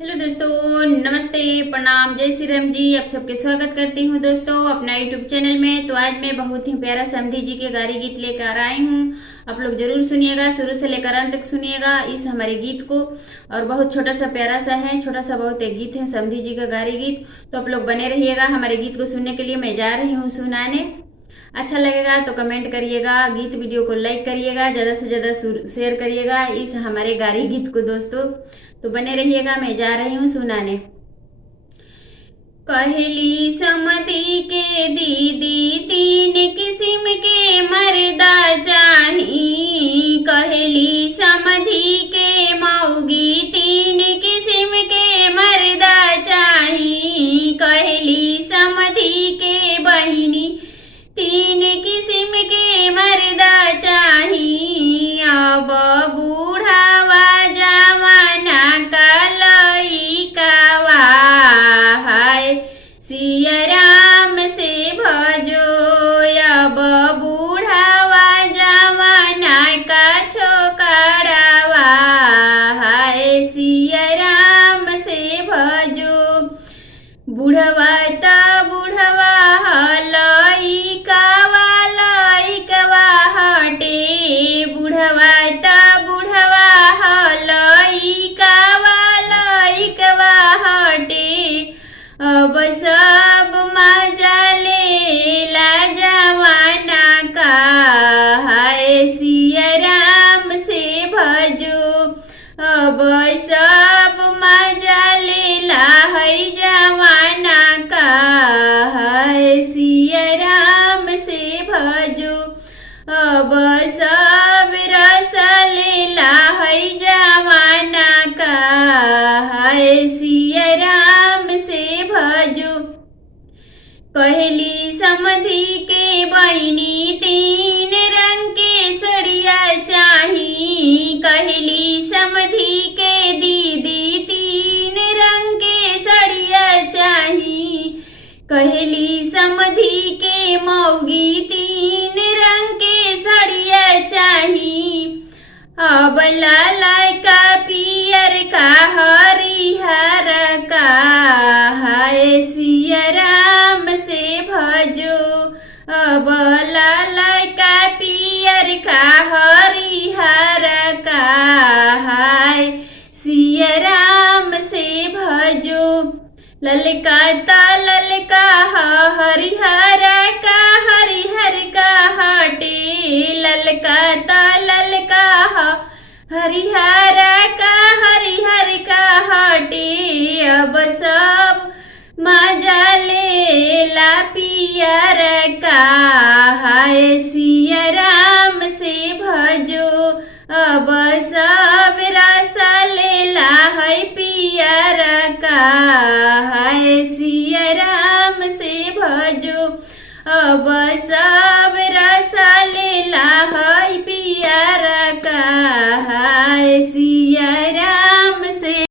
Hello दोस्तों, नमस्ते, प्रणाम, जय श्री राम जी। आप सबके स्वागत करती हूँ दोस्तों अपना यूट्यूब चैनल में। तो आज मैं बहुत ही प्यारा समधी जी के गारी गीत लेकर आई हूँ। आप लोग जरूर सुनिएगा, शुरू से लेकर अंत तक सुनिएगा इस हमारे गीत को। और बहुत छोटा सा प्यारा सा है, छोटा सा बहुत एक गीत है समधी जी का गारी गीत। तो आप लोग बने रहिएगा हमारे गीत को सुनने के लिए। मैं जा रही हूँ सुनाने। अच्छा लगेगा तो कमेंट करिएगा, गीत वीडियो को लाइक करिएगा, ज्यादा से ज्यादा शेयर करिएगा इस हमारे गारी गीत को दोस्तों। तो बने रहिएगा, मैं जा रही हूँ सुनाने। कहली समधी के दीदी तीन किस्म के मर्दा चाही। कहली समधी के मौगी तीन किस्म के मर्दा चाही। कहली समधी के बहिनी तीन किस्म के मर्दा चाही। अब बूढ़ावा जमाना का लइकावा हाय सिया राम से भजो। अब बूढ़ावा जमाना का छोकरावा हाय सिया राम से भजो। बुढ़वा त बुढ़वा लइकावा लइकवा हटे। बुढ़वा त बुढ़वा लइकावा लइकवा हटे। अब सब मजा लेला जमाना का हाय सिया राम से भजो। अब सब मजा लेला है जमाना का हाय सिया राम से भजो। अब सब रस लेला है जमाना का हाय सिया राम से भजो। कहली समधी के बहिनी तीन रंग के सड़िया चाही। कहली समधी के दीदी तीन रंग के सड़िया चाही। कहली समधी के मौगी तीन रंग के सड़िया चाही। अब लाल का पियर का हरिहर का हाय सिया राम से भजो। अब लाल का पियर का हरिहर का हाय सिया राम से भजो। ललका ता ललका हरिहर का हरिहर का हटे। ललका ता ललका हरिहर का हरिहर का हटे। अब सब मजा लेला पियर का